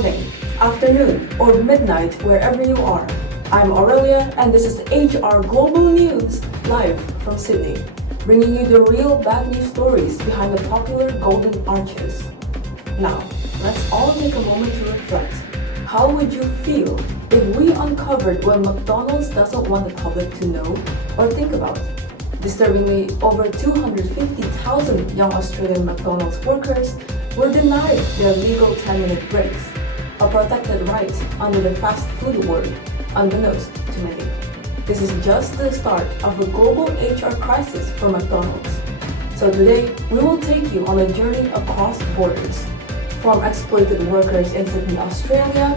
morning, afternoon, or midnight wherever you are. I'm Aurelia and this is HR Global News live from Sydney, bringing you the real bad news stories behind the popular golden arches. Now, let's all take a moment to reflect. How would you feel if we uncovered what McDonald's doesn't want the public to know or think about? Disturbingly, over 250,000 young Australian McDonald's workers were denied their legal 10-minute breaks, a protected right under the fast food world, unbeknownst to many. This is just the start of a global HR crisis for McDonald's. So today, we will take you on a journey across borders, from exploited workers in Sydney, Australia,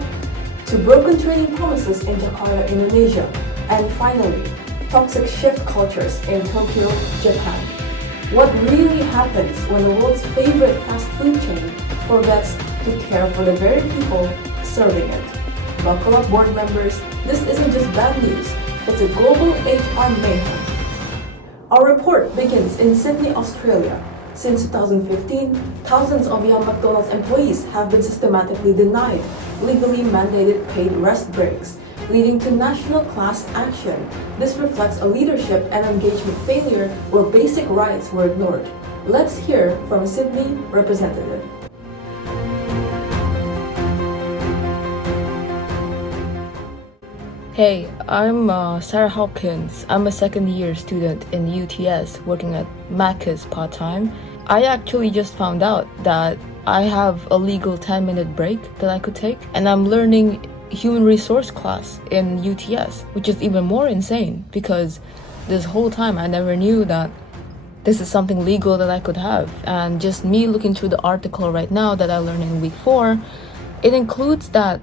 to broken training promises in Jakarta, Indonesia, and finally, toxic shift cultures in Tokyo, Japan. What really happens when the world's favorite fast food chain forgets to care for the very people serving it? Buckle up, board members. This isn't just bad news, it's a global HR mayhem. Our report begins in Sydney, Australia. Since 2015, thousands of young McDonald's employees have been systematically denied legally mandated paid rest breaks, leading to national class action. This reflects a leadership and engagement failure where basic rights were ignored. Let's hear from a Sydney representative. Hey, I'm Sarah Hopkins. I'm a second-year student in UTS working at Macca's part-time. I actually just found out that I have a legal 10-minute break that I could take, and I'm learning human resource class in UTS, which is even more insane because this whole time I never knew that this is something legal that I could have. And just me looking through the article right now that I learned in week 4, it includes that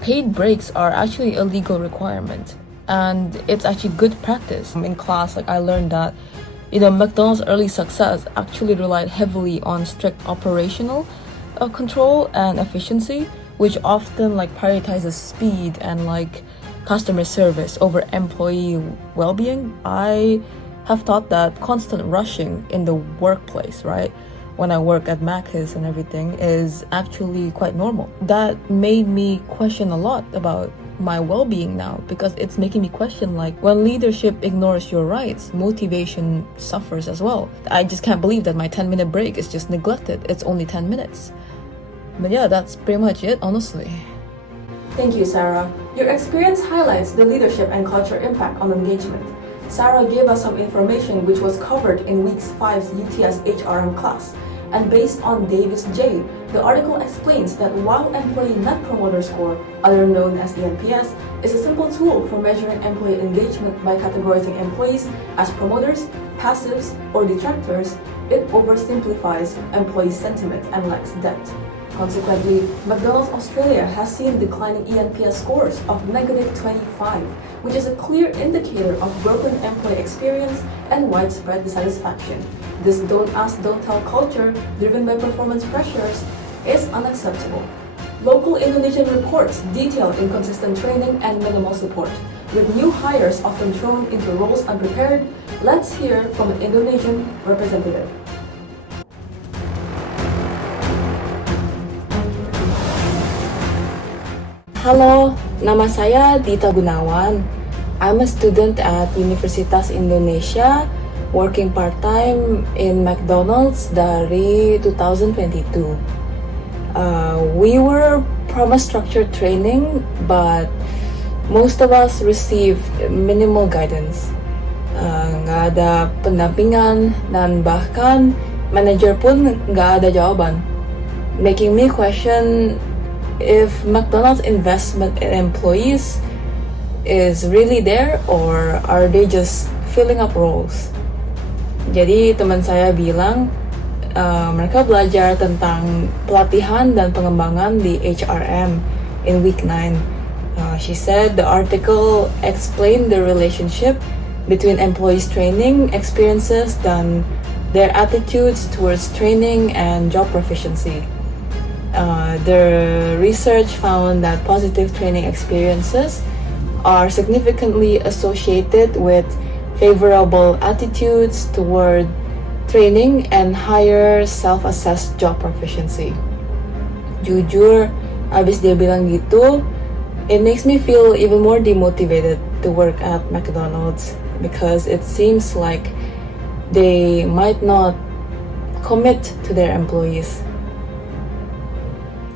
paid breaks are actually a legal requirement, and it's actually good practice. In class, I learned that McDonald's early success actually relied heavily on strict operational control and efficiency, which often prioritizes speed and customer service over employee well-being. I have thought that constant rushing in the workplace, right, when I work at Macca's and everything, is actually quite normal. That made me question a lot about my well-being now, because it's making me question when leadership ignores your rights, motivation suffers as well. I just can't believe that my 10-minute break is just neglected. It's only 10 minutes. But yeah, that's pretty much it, honestly. Thank you, Sarah. Your experience highlights the leadership and culture impact on engagement. Sarah gave us some information which was covered in week 5's UTS HRM class. And based on Davis J., the article explains that while Employee Net Promoter Score, otherwise known as the NPS, is a simple tool for measuring employee engagement by categorizing employees as promoters, passives, or detractors, it oversimplifies employee sentiment and lacks depth. Consequently, McDonald's Australia has seen declining ENPS scores of -25, which is a clear indicator of broken employee experience and widespread dissatisfaction. This don't ask, don't tell culture, driven by performance pressures, is unacceptable. Local Indonesian reports detail inconsistent training and minimal support, with new hires often thrown into roles unprepared. Let's hear from an Indonesian representative. Halo, nama saya Dita Gunawan. I'm a student at Universitas Indonesia, working part-time in McDonald's dari 2022. We were promised structured training, but most of us received minimal guidance. Nggak ada pendampingan, dan bahkan manajer pun nggak ada jawaban, making me question if McDonald's investment in employees is really there, or are they just filling up roles. Jadi teman saya bilang mereka belajar tentang pelatihan dan pengembangan di HRM in week 9. She said the article explained the relationship between employees' training experiences dan their attitudes towards training and job proficiency. The research found that positive training experiences are significantly associated with favorable attitudes toward training and higher self-assessed job proficiency. Jujur, Abis dia bilang gitu, it makes me feel even more demotivated to work at McDonald's because it seems like they might not commit to their employees.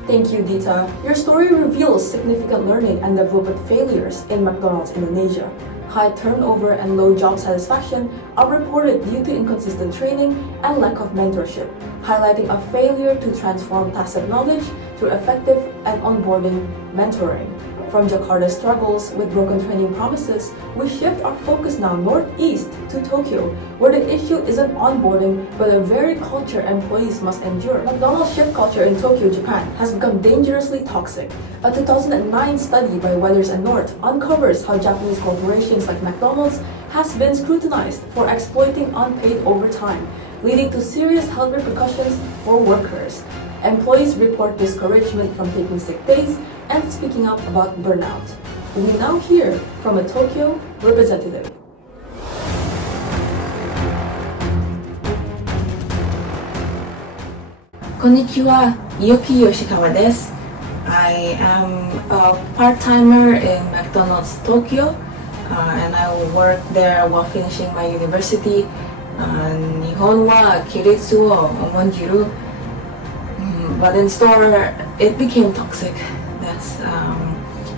Thank you, Dita. Your story reveals significant learning and development failures in McDonald's Indonesia. High turnover and low job satisfaction are reported due to inconsistent training and lack of mentorship, highlighting a failure to transform tacit knowledge through effective and onboarding mentoring. From Jakarta's struggles with broken training promises, we shift our focus now northeast to Tokyo, where the issue isn't onboarding but a very culture employees must endure. McDonald's shift culture in Tokyo, Japan has become dangerously toxic. A 2009 study by Weathers and North uncovers how Japanese corporations like McDonald's has been scrutinized for exploiting unpaid overtime, leading to serious health repercussions for workers. Employees report discouragement from taking sick days and speaking up about burnout. We now hear from a Tokyo representative. Konnichiwa, Yuki Yoshikawa desu. I am a part-timer in McDonald's Tokyo, and I will work there while finishing my university. Nihon wa kiritsu wo omonjiru. But in store, it became toxic.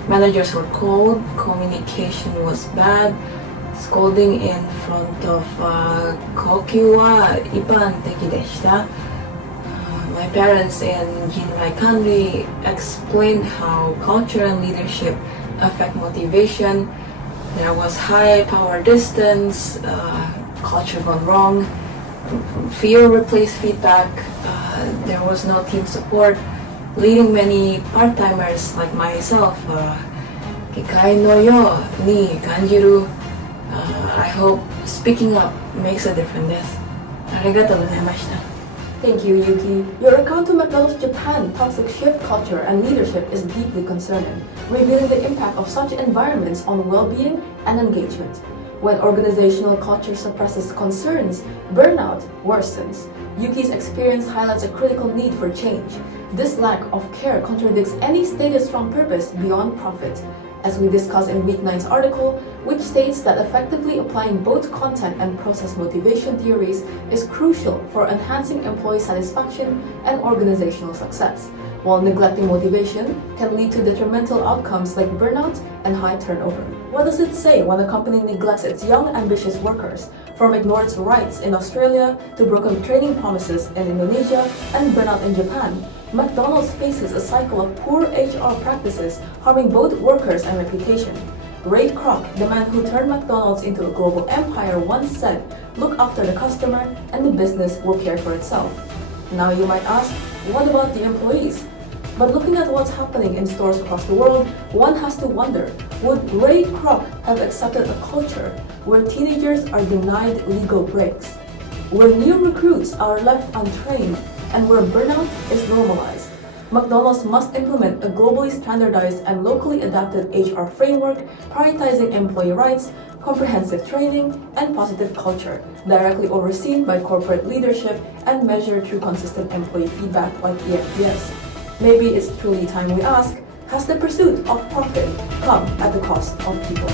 Managers were cold, communication was bad, scolding in front of kokyū wa ipanteki deshita. My parents in Jinrai Kanri explained how culture and leadership affect motivation. There was high power distance, culture gone wrong, fear replaced feedback, there was no team support, leading many part-timers like myself, kikai no yo ni kanjiru. I hope speaking up makes a difference. Arigatou gozaimashita. Thank you, Yuki. Your account to McDonald's Japan toxic shift culture and leadership is deeply concerning, revealing the impact of such environments on well-being and engagement. When organizational culture suppresses concerns, burnout worsens. Yuki's experience highlights a critical need for change. This lack of care contradicts any stated strong purpose beyond profit, as we discuss in Week 9's article, which states that effectively applying both content and process motivation theories is crucial for enhancing employee satisfaction and organizational success, while neglecting motivation can lead to detrimental outcomes like burnout and high turnover. What does it say when a company neglects its young, ambitious workers, from ignored rights in Australia to broken training promises in Indonesia and burnout in Japan? McDonald's faces a cycle of poor HR practices harming both workers and reputation. Ray Kroc, the man who turned McDonald's into a global empire, once said, "Look after the customer and the business will care for itself." Now you might ask, what about the employees? But looking at what's happening in stores across the world, one has to wonder, would Ray Kroc have accepted a culture where teenagers are denied legal breaks, where new recruits are left untrained, and where burnout is normalized? McDonald's must implement a globally standardized and locally adapted HR framework, prioritizing employee rights, comprehensive training, and positive culture, directly overseen by corporate leadership and measured through consistent employee feedback like ENPS. Maybe it's truly time we ask, has the pursuit of profit come at the cost of people?